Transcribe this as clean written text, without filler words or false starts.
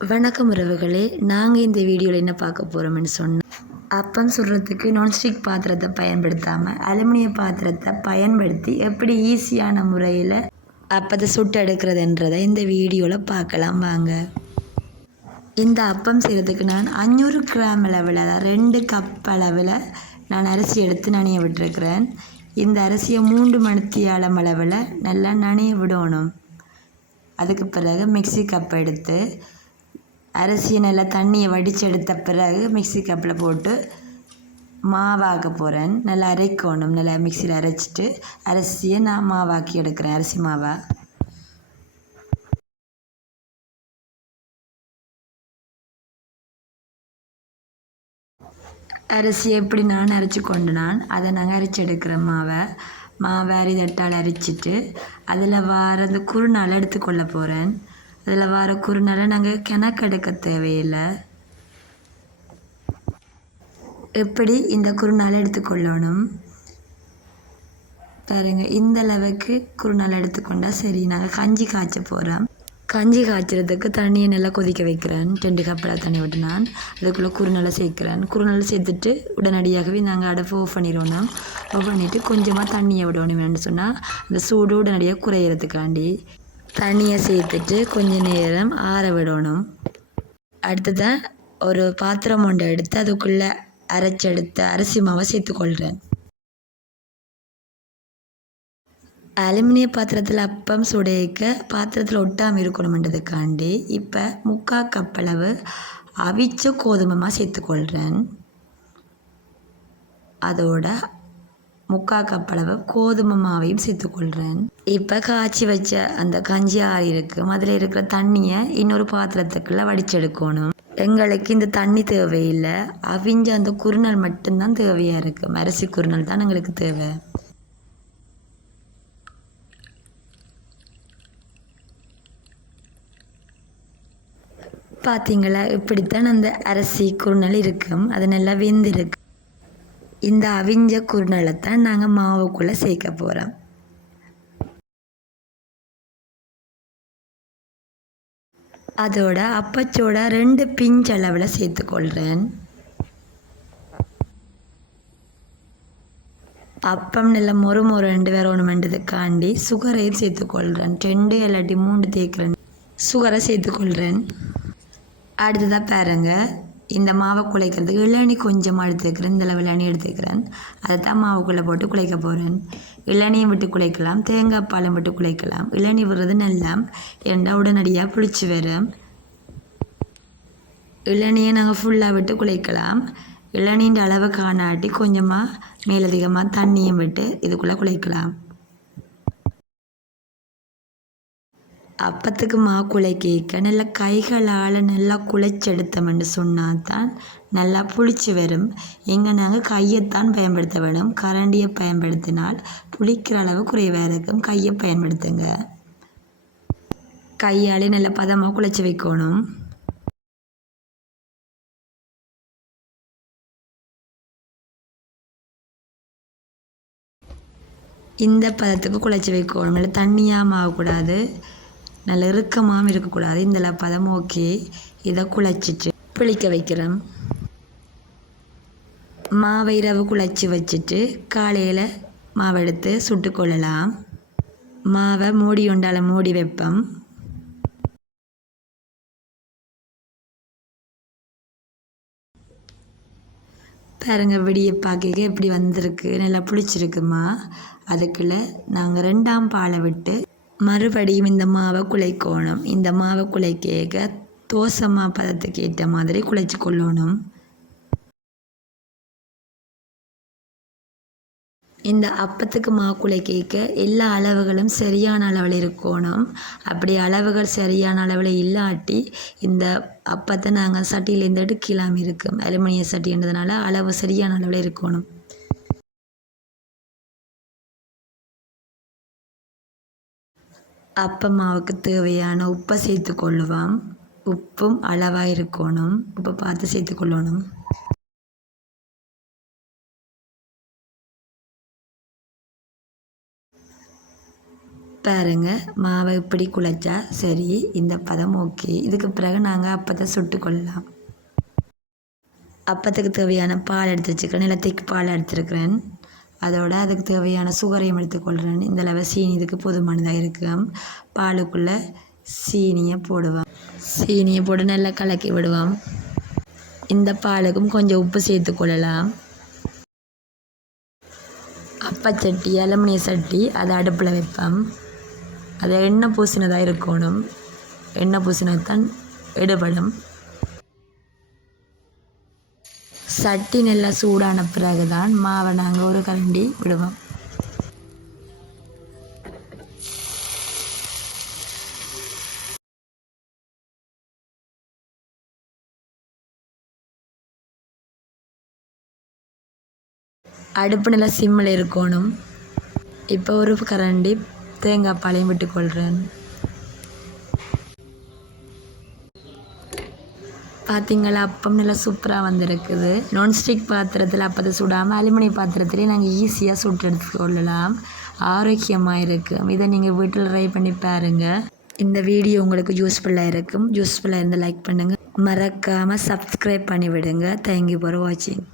வணக்கம் உறவுகளே, நாங்கள் இந்த வீடியோவில் என்ன பார்க்க போகிறோம்னு சொன்னால், அப்பம் சுடுறதுக்கு நான்ஸ்டிக் பாத்திரத்தை பயன்படுத்தாமல் அலுமினிய பாத்திரத்தை பயன்படுத்தி எப்படி ஈஸியான முறையில் அப்பத்தை சுட்டு எடுக்கிறதுன்றதை இந்த வீடியோவில் பார்க்கலாம் வாங்க. இந்த அப்பம் செய்கிறதுக்கு நான் 500 கிராம் அளவில் 2 கப் அளவில் நான் அரிசி எடுத்து நனைய விட்டுருக்கிறேன். இந்த அரிசியை 3 மணித்தியாலம் அளவில் நல்லா நனைய விடணும். அதுக்கு பிறகு மிக்சி கப் எடுத்து அரிசியை நல்லா தண்ணியை வடிச்செடுத்த பிறகு மிக்சி கப்பில் போட்டு மாவாக்க போகிறேன். நல்லா அரைக்கணும். நல்லா மிக்சியில் அரைச்சிட்டு அரிசியை நான் மாவாக்கி எடுக்கிறேன். அரிசி மாவா அரிசி எப்படி நான் அரைச்சி கொண்டு அதை நாங்கள் அரைச்சி எடுக்கிறேன். மாவை அரிதட்டால் அரைச்சிட்டு அதில் வார அந்த குறுநாள் எடுத்துக்கொள்ள போகிறேன். அதில் வர குறுநாளை நாங்கள் கணக்கெடுக்க தேவையில்லை. எப்படி இந்த குறுநாளை எடுத்துக்கொள்ளணும் பாருங்கள். இந்த அளவுக்கு குறுநாள் எடுத்துக்கொண்டால் சரி. நாங்கள் கஞ்சி காய்ச்ச போகிறோம். கஞ்சி காய்ச்சறதுக்கு தண்ணியை நல்லா கொதிக்க வைக்கிறேன். 2 கப்பில் தண்ணி விட்டு நான் அதுக்குள்ளே குறுநாளை சேர்க்குறேன். குறுநாளை சேர்த்துட்டு உடனடியாகவே நாங்கள் அடுப்பை ஆஃப் பண்ணிடணும். ஆஃப் பண்ணிவிட்டு கொஞ்சமாக தண்ணியை விடணும் சொன்னால் அந்த சூடு உடனடியாக குறையிறதுக்காண்டி தண்ணியை சேர்த்துட்டு கொஞ்சம் நேரம் ஆற விடணும். அடுத்ததான் ஒரு பாத்திரம் ஒன்றை எடுத்து அதுக்குள்ளே அரைச்செடுத்த அரிசி மாவை சேர்த்துக்கொள்கிறேன். அலுமினிய பாத்திரத்தில் அப்பம் சுடைக்க பாத்திரத்தில் ஒட்டாமல் இருக்கணுமென்றதுக்காண்டி இப்போ 3/4 கப் அளவு அவிச்ச கோதுமை சேர்த்துக்கொள்கிறேன். அதோட 3/4 கப் அளவு கோதுமை மாவையும் சேர்த்துக்கொள்கிறேன். இப்போ காய்ச்சி வச்ச அந்த கஞ்சி ஆறி இருக்கும். அதில் இருக்கிற தண்ணியை இன்னொரு பாத்திரத்துக்குள்ளே வடிச்செடுக்கணும். எங்களுக்கு இந்த தண்ணி தேவையில்லை. அவிஞ்ச அந்த குறுநாள் மட்டும்தான் தேவையாக இருக்குது. அரிசி குறுநாள் தான் எங்களுக்கு தேவை. பார்த்தீங்களா, இப்படித்தான் அந்த அரிசி குறுநாள் இருக்கும். அது நல்லா வெந்திருக்கு. இந்த அவிஞ்ச குறுநாளை தான் நாங்கள் மாவுக்குள்ளே சேர்க்க போகிறோம். அதோட அப்பச்சோட 2 பிஞ்ச் அளவில் சேர்த்துக்கொள்கிறேன். அப்பம் நல்லா மொறு 2 வரணுமென்றதுக்காண்டி சுகரையும் சேர்த்துக்கொள்கிறேன். 2 இல்லாட்டி 3 தேய்க்கிறேன். சுகரை சேர்த்துக்கொள்கிறேன். அடுத்ததாக பாருங்கள், இந்த மாவை குழைக்கிறதுக்கு இளநி கொஞ்சமாக எடுத்துக்கிறேன். இந்த அளவு இளநி எடுத்துக்கிறேன். அதை தான் மாவுக்குள்ளே போட்டு குழைக்க போகிறேன். இளநியும் விட்டு குழைக்கலாம், தேங்காய் பாலும் விட்டு குழைக்கலாம். இளநி விடுறது நல்லா, ஏன்னா உடனடியாக புளிச்சு வரும். இளநியை நாங்கள் ஃபுல்லாக விட்டு குழைக்கலாம். இளநின்ற அளவு காணாட்டி கொஞ்சமாக மேலதிகமாக தண்ணியும் விட்டு இதுக்குள்ளே குழைக்கலாம். அப்பத்துக்கு குழைக்க நல்லா கைகளால் நல்லா குழைச்செடுத்தோம்னு சொன்னால் தான் நல்லா புளிச்சு வரும். இங்கே நாங்கள் கையைத்தான் பயன்படுத்த வேணும். கரண்டியை பயன்படுத்தினால் புளிக்கிற அளவு குறைவாக இருக்கும். கையை பயன்படுத்துங்க. கையாலே நல்லா பதமாக குழைச்சி வைக்கணும். இந்த பதத்துக்கு குழைச்சி வைக்கணும். நல்லா தண்ணியாக ஆகக்கூடாது, நல்ல இறுக்கமாகவும் இருக்கக்கூடாது. இந்த பதம் ஓகே. இதை குழைச்சிட்டு புளிக்க வைக்கிறோம். மாவை இரவு குழைச்சி வச்சுட்டு காலையில் மாவை எடுத்து சுட்டுக்கொள்ளலாம். மாவை மூடி உண்டால மூடி வைப்போம். பாருங்க, விடிய பார்க்க எப்படி வந்திருக்கு. நல்லா புளிச்சிருக்குமா. அதுக்குள்ளே நாங்கள் 2ஆம் பாலை விட்டு மறுபடியும் இந்த மாவை குழைக்கணும். இந்த மாவை குழைக்க தோசை பதத்துக்கு ஏற்ற மாதிரி குழைச்சி கொள்ளணும். இந்த அப்பத்துக்கு குழைக்க எல்லா அளவுகளும் சரியான அளவில் இருக்கணும். அப்படி அளவுகள் சரியான அளவில் இல்லாட்டி இந்த அப்பத்தை நாங்கள் சட்டியிலேருந்து எடுக்கலாம் இருக்கும். அலுமினிய சட்டின்றதுனால அளவு சரியான அளவில் இருக்கணும். அப்ப மாவுக்கு தேவையான உப்பை சேர்த்துக்கொள்ளுவோம். உப்பும் அளவாக இருக்கணும். உப்பை பார்த்து சேர்த்துக்கொள்ளணும். பாருங்க மாவை இப்படி குழைச்சா சரி, இந்த பதம் ஓகே. இதுக்கு பிறகு நாங்கள் அப்பத்தை சுட்டு கொள்ளலாம். அப்பத்துக்கு தேவையான பால் எடுத்து வச்சுக்கிறேன், இல்லை திக் பால் எடுத்துருக்கிறேன். அதோட அதுக்கு தேவையான சுகரையும் எடுத்துக்கொள்கிறேன். இந்த அளவு சீனி இதுக்கு போதுமானதாக இருக்கும். பாலுக்குள்ளே சீனியை போடுவோம். சீனியை போட்டு நல்லா கலக்கி விடுவோம். இந்த பாலுக்கும் கொஞ்சம் உப்பு சேர்த்து கொள்ளலாம். அப்பச்சட்டி அலுமினிய சட்டி அதை அடுப்பில் வைப்போம். அதை எண்ணெய் பூசினதாக இருக்கணும். எண்ணெய் பூசினதான் எடுபடும். சட்டி நல்லா சூடான பிறகு தான் மாவை நாங்கள் ஒரு கரண்டி விடுவோம். அடுப்பு நல்லா சிம்மில் இருக்கணும். இப்போ ஒரு கரண்டி தேங்காய் பாலையும் விட்டுக்கொள்கிறேன். பார்த்திங்களா, அப்பம் நல்லா சூப்பராக வந்திருக்குது. நான்ஸ்டிக் பாத்திரத்தில் அப்பத்தை சுடாமல் அலுமினிய பாத்திரத்துலேயே நாங்கள் ஈஸியாக சுட்டு எடுத்துக்கொள்ளலாம். ஆரோக்கியமாக இருக்கும். இதை நீங்கள் வீட்டில் ட்ரை பண்ணி பாருங்கள். இந்த வீடியோ உங்களுக்கு யூஸ்ஃபுல்லாக இருக்கும். யூஸ்ஃபுல்லாக இருந்தால் லைக் பண்ணுங்கள். மறக்காமல் சப்ஸ்கிரைப் பண்ணிவிடுங்க. தேங்க்யூ ஃபார் வாட்சிங்.